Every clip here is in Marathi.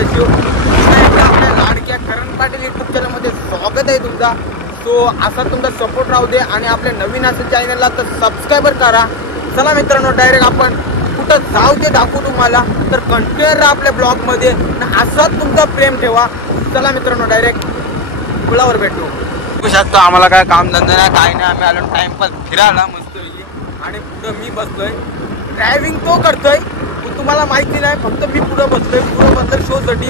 सदाशिव. आपल्या लाडक्या करण पाटील युट्यूब चॅनलमध्ये स्वागत आहे तुमचा. सो असा तुमचा सपोर्ट राहू दे आणि आपल्या नवीन असेल चॅनलला तर सबस्क्राईबर करा. चला मित्रांनो, डायरेक्ट आपण कुठं जाऊ ते दाखवू तुम्हाला. तर कंटिन्यू राहा आपल्या ब्लॉगमध्ये, असाच तुमचा प्रेम ठेवा. चला मित्रांनो, डायरेक्ट पुलावर भेटू. बघू शकतो आम्हाला काय काम धंदा नाही, काय नाही. आम्ही आलो टाइमपास फिरायला मस्त आणि पुढं मी बसलोय. ड्रायव्हिंग तो करतोय, तुम्हाला माहिती नाही. फक्त मी पुढं बसलोय. पुढं बसलोय शोसाठी.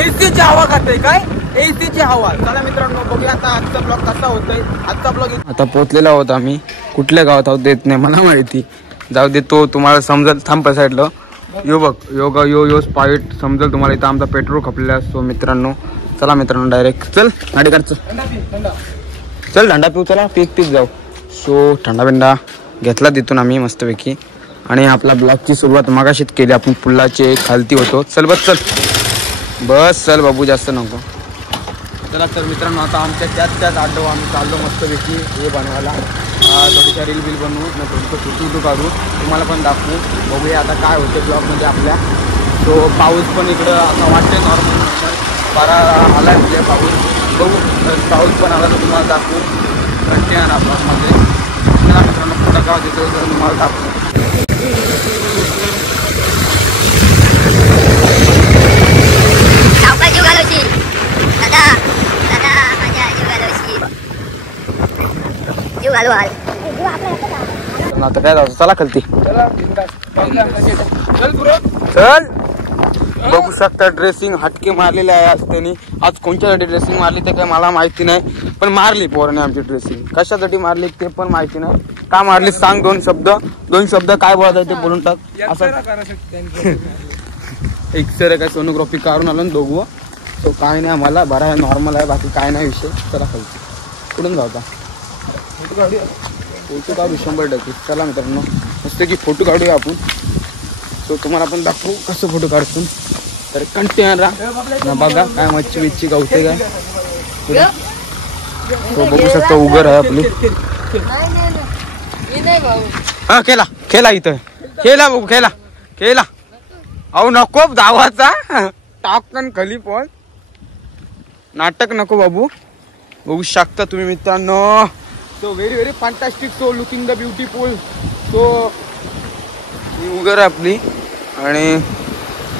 एसीची हवा खातोय. काय एसीची हवा. चला मित्रांनो, बघूया आता आजचा ब्लॉग कसा होतोय. आजचा ब्लॉग आता पोहोचलेला होता. आम्ही कुठल्या गावात आहोत देत नाही मला माहिती. जाऊ दे, तो तुम्हाला समजल. थांब साईडला यो बघ, यो स्पॉट समजेल तुम्हाला. इथं आमचा पेट्रोल खपलेला असतो मित्रांनो. चला मित्रांनो, डायरेक्ट चल गाडी काढ. चल थंडा पिऊ. चला पीक जाऊ. सो थंडा बिंडा घेतला तिथून आम्ही मस्तपैकी आणि आपला ब्लॉगची सुरुवात मागाशीच केली आपण. पुलाचे खालती होतो. चल बस, चल बस, चल बाबू, जास्त नको. चला तर मित्रांनो, आता आमच्या त्याच आडो आम्ही चाललो मस्तपैकी हे बनवायला. थोडीशा रील बिल बनवू, थोडंसं फोटो काढू, तुम्हाला पण दाखवू. बघूया आता काय होतं ब्लॉगमध्ये आपल्या. तो पाऊस पण इकडं आता वाटते नॉर्मल बारा आला आहे पाऊस. बघू पाऊस पण आला तर तुम्हाला दाखवू. कंटिन्यू ना ब्लॉगमध्ये. चला मित्रांनो, पुढं गाव देतो तर तुम्हाला दाखवू. आता काय जाऊ. चला खालती. चल. बघू शकता ड्रेसिंग हटके मारलेले आहे आज त्यांनी. आज कोणत्यासाठी ड्रेसिंग मारली ते काय मला माहिती नाही, पण मारली पोराने आमची ड्रेसिंग. कशासाठी मारली ते पण माहिती नाही. का मारली सांग. दोन शब्द काय बोलत आहे ते बोलून टाक. असं एक्सरे काय सोनोग्राफी काढून आलो ना दोघं. तो काय नाही, आम्हाला बरा आहे, नॉर्मल आहे, बाकी काय नाही विषय. चला खालती. कुठून जाऊ आता. फोटो काढू 100%. चला मित्रांनो, मस्त की फोटो काढूया आपण. सो तुम्हाला पण दाखवू कसं फोटो काढतो. तर कंटिन्यू राहा. बघा काय मच्छी बिच्छी गावते काय. तो बघू शकता उगर आहे आपली. हा खेळा इथं खेळा बघू. खेळा अहो नको धावाचा. टाकन खाली पण नाटक नको बाबू. बघू शकता तुम्ही मित्रांनो. So very very fantastic. So looking the beautiful. So ही उगर आहे आपली आणि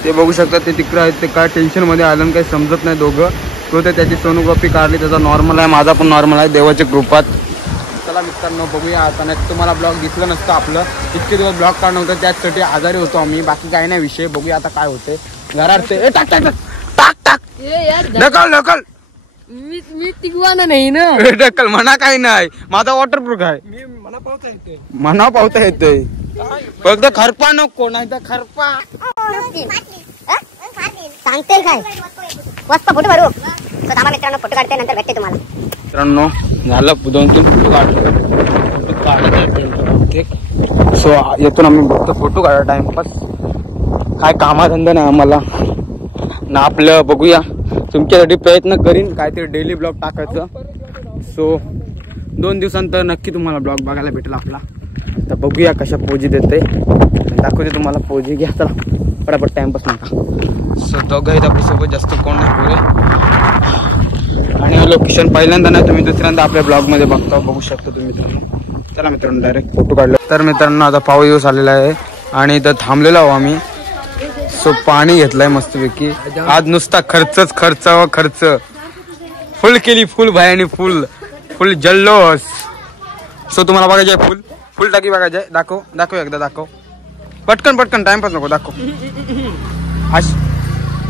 ते बघू शकता ते तिकडं आहेत. ते काय टेन्शनमध्ये आलं काही समजत नाही दोघं. तो ते त्याची सोनोग्राफी काढली, त्याचा नॉर्मल आहे, माझा पण नॉर्मल आहे देवाच्या कृपात. चला मित्रांनो, बघूया आता. नाही तुम्हाला ब्लॉग दिसलं नसतं आपलं. इतके दिवस ब्लॉग काढणं होतं, त्याचसाठी आजारी होतो आम्ही, बाकी काही नाही विषय. बघूया आता काय होते घरात. ते टाक टाक टाक टाक ढकल. मी तिगवाना नाही ना. ढकल म्हणा काही नाही. माझा वॉटरप्रूफ आहे. मना पावता येतोय. फक्त खरपा नको, नाही तर खरपा सांगते काय वाजता फोटो काढू. थांबा मित्रांनो, फोटो काढते नंतर भेटते तुम्हाला. मित्रांनो झालं 2-3 फोटो काढले. सो येथून आम्ही फक्त फोटो काढा टाइमपास. काय कामाधंदा नाही आम्हाला ना आपलं. बघूया तुमच्यासाठी प्रयत्न करीन काहीतरी डेली ब्लॉग टाकायचं. सो 2 दिवसांतर नक्की तुम्हाला ब्लॉग बघायला भेटेल आपला. तर बघूया कशा पोजी देते, दाखवते तुम्हाला पोजी. घ्या चला पटापट, टाइमपास नका. सो दोघं आहेत आपल्यासोबत, जास्त कोण नाही पुरे. आणि लोकेशन पहिल्यांदा नाही, तुम्ही दुसऱ्यांदा आपल्या ब्लॉगमध्ये बघता. बघू शकता तुम्ही मित्रांनो. चला मित्रांनो, डायरेक्ट फोटो काढले. तर मित्रांनो आता पाऊस दिवस आलेला आहे आणि इथं थांबलेलो आहो आम्ही. सो पाणी घेतलंय मस्तपैकी. आज नुसता खर्च फुल केली. फुल भायानी फुल जल्लोष. सो तुम्हाला बघायचे फुल टाकी बघायचे. दाखव एकदा दाखव. पटकन टाइमपास नको. दाखव.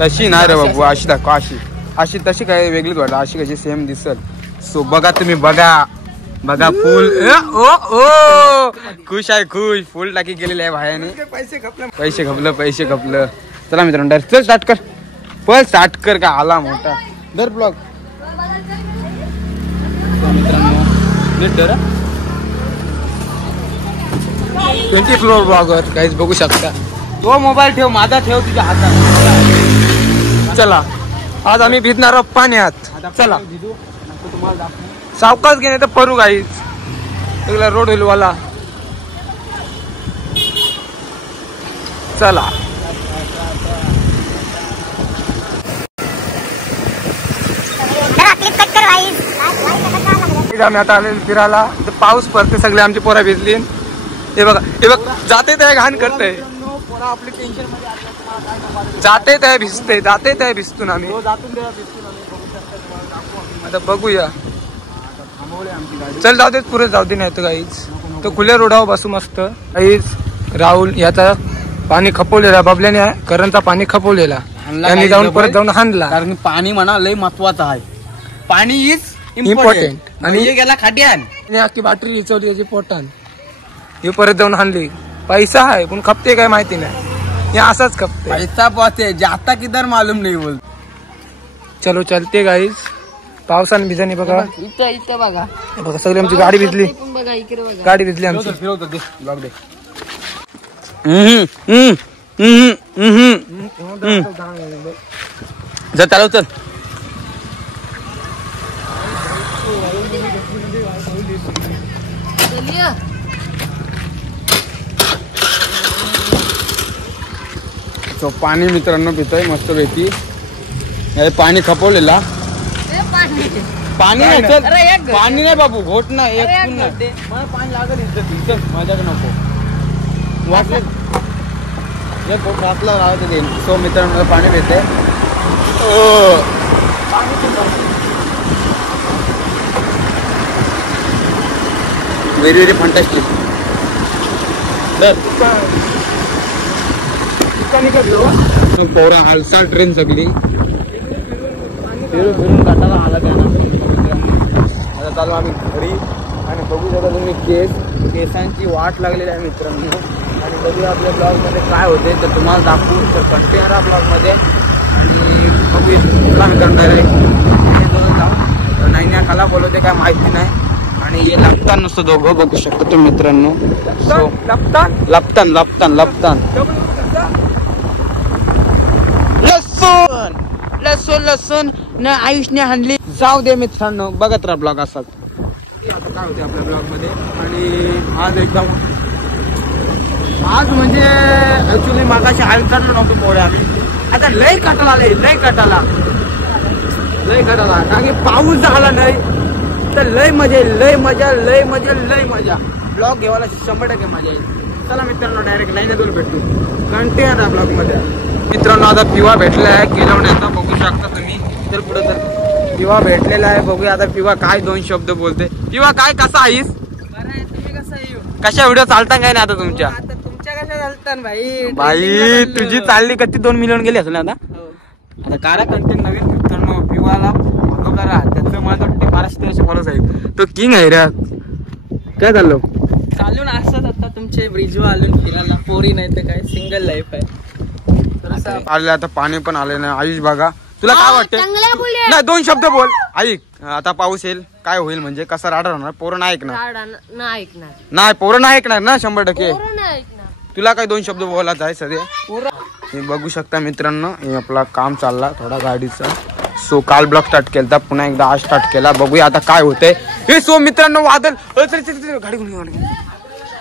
तशी नाही रे बाबू. अशी दाखव. अशी तशी काय वेगळीच वाटत. अशी कशी सेम दिसल. सो बघा तुम्ही. बघा फुल. ओ खुश आहे. फुल टाकी केलेली आहे भायाने. पैसे खपलं. चला मित्रांनो, डायरेक्ट चल स्टार्ट कर. का आला मोठा दर ब्लॉग. मित्रांनो नीट डर 20 फ्लोर ब्लॉगर काहीच बघू शकता. तो मोबाईल ठेव, माझा ठेव तुझ्या हातात. चला आज आम्ही भिजणार आहोत पाण्यात. चला सावकाश घेणे तर परू गाईच. सगळा रोड हिलवाला. चला आम्ही आता आले फिरायला, पाऊस पडते, सगळे आमची पोरा भिजली. हे बघा जाते ते घाण करते, आपली टेन्शन मध्ये जाते ते भिजते, जाते ते भिजतून आम्ही. आता बघूया, चल जाऊ दे पुरे जाऊ दे, नाही तर काहीच तो खुल्या रोडावर बसू मस्त. काहीच राहुल याचा पाणी खपवलेला, बबल्याने करणचा पाणी खपवलेला, त्यांनी जाऊन परत जाऊन हाणला. कारण पाणी म्हणा लय महत्वाचं आहे, पाणी इज इम्पॉर्टंट. आणि गेला खाट्यान अख्खी बॅटरी विचवली त्याची पोटान, हे परत जाऊन हाणली. पैसा आहे पण खपते काय माहिती नाही, हे असाच खपते. पैसा पहुंचे जाता किधर मालूम नाही बोल. चलो चलते गाईज, पावसाने भिजणी बघा. इथं बघा, बघा सगळी आमची गाडी भिजली, बघा इकडे बघा, गाडी भिजली आमची. फिरवतो दे ब्लॉग दे. जर चालव चल. तो पाणी मित्रांनो पितोय मस्त पैकी, पाणी खपवलेला. पाणी नाही चल, पाणी नाही बाबू, घोट ना एक नाही, मला पाणी लागल इथं, माझ्याकडे नको वाचले एक घोट वाचला राहत देईन. सो मित्रांनो पाणी पिते. Very very fantastic. पोरा हालचाल ट्रेन सगळी फिरून काटाला आला त्या ना. आता चालू आम्ही घरी, आणि बघू शकता तुम्ही केसांची वाट लागलेली आहे मित्रांनो. आणि बघूया आपल्या ब्लॉग मध्ये काय होते तर तुम्हाला दाखवू, तर कंटिन्यू राहा ब्लॉग मध्ये. आणि बघूया तुला मित्रांनो जाऊ नाही खाला बोलवते काय माहिती नाही. आणि हे लपतान नुसतं दोघं बघू शकता तुम्ही मित्रांनो. लपतान लसूण न आयुषने हाणली. जाऊ दे मित्रांनो, बघत राहा ब्लॉग असाच. आता काय होते आपल्या ब्लॉग मध्ये. आणि आज एकदम म्हणजे ऍक्च्युली मागाशी हाल काढलो नव्हतो पोळ्या, आता लय कटाला कारण की पाऊस झाला नाही तर लय मजा. ब्लॉग घेवायला 100% मजा येईल. चला मित्रांनो डायरेक्ट लाईन भेटू कंटिन्यू ब्लॉग मध्ये. मित्रांनो आता पिवा भेटला आहे केलवण्याचा, बघू शकता तुम्ही. तर पुढे तर पिवा भेटलेला आहे, बघूया आता पिवा काय 2 शब्द बोलते. पिवा काय कसा आहेस? तुम्ही कसं येऊ, कशा व्हिडिओ चालता काय ना आता तुमच्या? आता तुमच्या कशा चालतात भाई? भाई तुझी चालली किती 2 मिलियन गेली असेल आता. आता कारा कंटेंट नवीन मित्रांनो पिवाला बघवला राहा, त्याचं मला वाटतं 1200 फॉलोअर्स आहेत, तो किंग आहे रे. काय चाललो चालून असतात आता तुमचे ब्रिजवर आलून फिरायला, पोरी नाही तर काय सिंगल लाईफ आहे. आले आता पाणी पण आले नाही. आयुष बघा तुला काय वाटतं? नाही 2 शब्द बोल. ऐक आता पाऊस येईल काय होईल म्हणजे कसा राडा होणार, पोरं नाही ऐकणार. नाही पोरं नाही ऐकणार ना 100%. तुला काय 2 शब्द बोलायचं आहे सध्या. हे बघू शकता मित्रांनो, हे आपला काम चालला थोडा गाडीचा. सो काल ब्लॉग स्टार्ट केला, पुन्हा एकदा आज स्टार्ट केला. बघूया आता काय होतंय. हे सो मित्रांनो वादळ गाडी.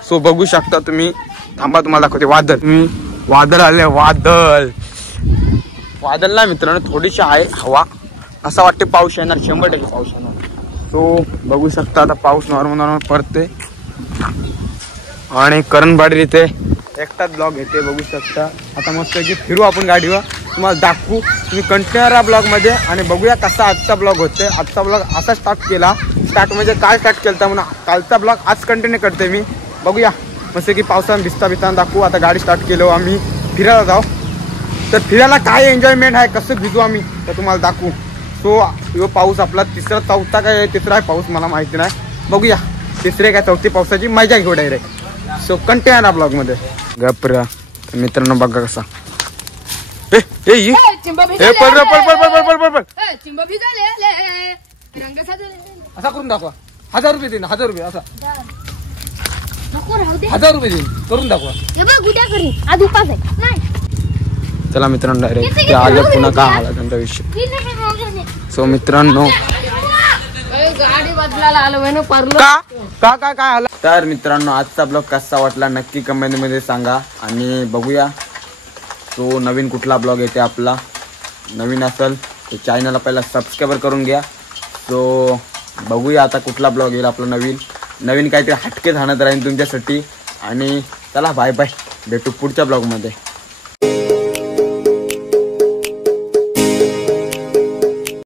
सो बघू शकता तुम्ही, थांबा तुम्हाला दाखवते वादळ. तुम्ही वादळ आले, वादळला मित्रांनो थोडीशी आहे हवा, असं वाटते पाऊस येणार, 100% पाऊस येणार. सो बघू शकता आता पाऊस नॉर्मल पडते. आणि करणबाडी इथे एकटाच ब्लॉग येते बघू शकता. आता मस्त की फिरू आपण गाडीवर, तुम्हाला दाखवू. तुम्ही कंटिन्यू राहा ब्लॉग मध्ये आणि बघूया कसा आजचा ब्लॉग होते. आजचा ब्लॉग असा स्टार्ट म्हणजे काय स्टार्ट केला म्हणून कालचा ब्लॉग आज कंटिन्यू करते मी. बघूया मस्त की पावसानं भिजता दाखवू. आता गाडी स्टार्ट केलो, आम्ही फिरायला जाऊ. तर फिरायला काय एन्जॉयमेंट आहे, कसं भिजू आम्ही तर तुम्हाला दाखवू. सो यो पाऊस आपला तिसरा आहे पाऊस मला माहिती नाही. बघूया तिसरे काय चौथी पावसाची मजा घेऊ डायरेक्ट. सो कंटिन्यू राहा ब्लॉग मध्ये. गप्रा मित्रांनो बघा कसा असा करून दाखवा. 1000 रुपये देईन, 1000 रुपये असा 1000 रुपये देईन करून दाखवा. चला मित्रांनो डायरेक्ट ते आलं पुन्हा काय आला त्यांचा विषय. सो मित्रांनो गाडी बदलायला आलो काय आला. तर मित्रांनो आजचा ब्लॉग कसा वाटला नक्की कमेंट मध्ये सांगा. आणि बघूया तो नवीन कुठला ब्लॉग येते आपला. नवीन असेल तर चॅनलला पहिला सबस्क्राईब करून घ्या. सो बघूया आता कुठला ब्लॉग येईल आपला नवीन काहीतरी हटके झाणत राहील तुमच्यासाठी. आणि चला बाय बाय, भेटू पुढच्या ब्लॉगमध्ये.